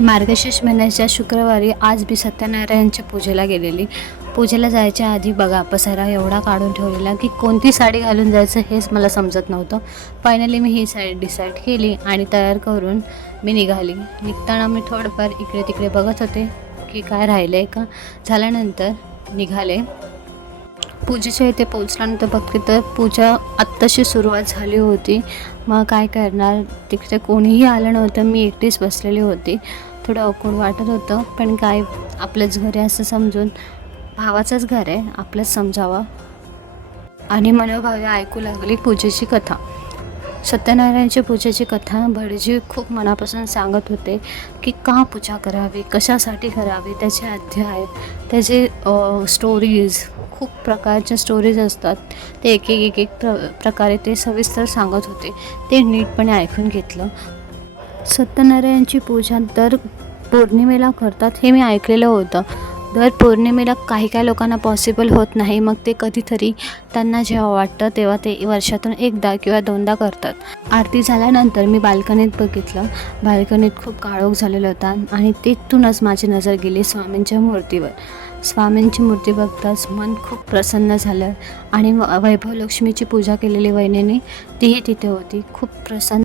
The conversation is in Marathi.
मार्गशीर्ष महिन्याच्या शुक्रवारी आज मी सत्यनारायणच्या पूजेला गेलेली. पूजेला जायच्या आधी बघा पसारा एवढा काढून ठेवलेला की कोणती साडी घालून जायचं हेच मला समजत नव्हतं. फायनली मी ही साडी डिसाईड केली आणि तयार करून मी निघाली. निघताना मी थोडंफार इकडे तिकडे बघत होते की काय राहिलं आहे का. झाल्यानंतर निघाले. पूजेच्या इथे पोचल्यानंतर बघते तर पूजा आत्ताशी सुरुवात झाली होती. मग काय करणार? तिकडे कोणीही आलं नव्हतं. मी एकटीच बसलेली होती. थोडं अवकूण वाटत होतं. पण काय आपलंच घर आहे असं समजून. भावाचंच घर आहे. आपलंच समजावं. आणि मनोभावे ऐकू लागली पूजेची कथा. सत्यनारायणची पूजेची कथा भडजी खूप मनापासून सांगत होते की का पूजा करावी? कशासाठी करावी? त्याचे अध्याय त्याचे स्टोरीज खूप प्रकारच्या स्टोरीज असतात. ते एक एक एक एक प्र प्रकारे ते सविस्तर सांगत होते. ते नीटपणे ऐकून घेतलं. सत्यनारायणची पूजा दर पौर्णिमेला करतात हे मी ऐकलेलं होतं. दर पौर्णिमेला काही काही लोकांना पॉसिबल होत नाही. मग ते कधीतरी त्यांना जेव्हा वाटतं तेव्हा ते वर्षातून एकदा किंवा दोनदा करतात. आरती झाल्यानंतर मी बाल्कनीत बघितलं. बाल्कनीत खूप काळोख झालेला होता आणि तिथूनच माझी नजर गेली स्वामींच्या मूर्तीवर. स्वामींची मूर्ती बघताच मन खूप प्रसन्न झालं. आणि व- वैभव लक्ष्मीची पूजा केलेली वहिनीने तीही तिथे होती. खूप प्रसन्न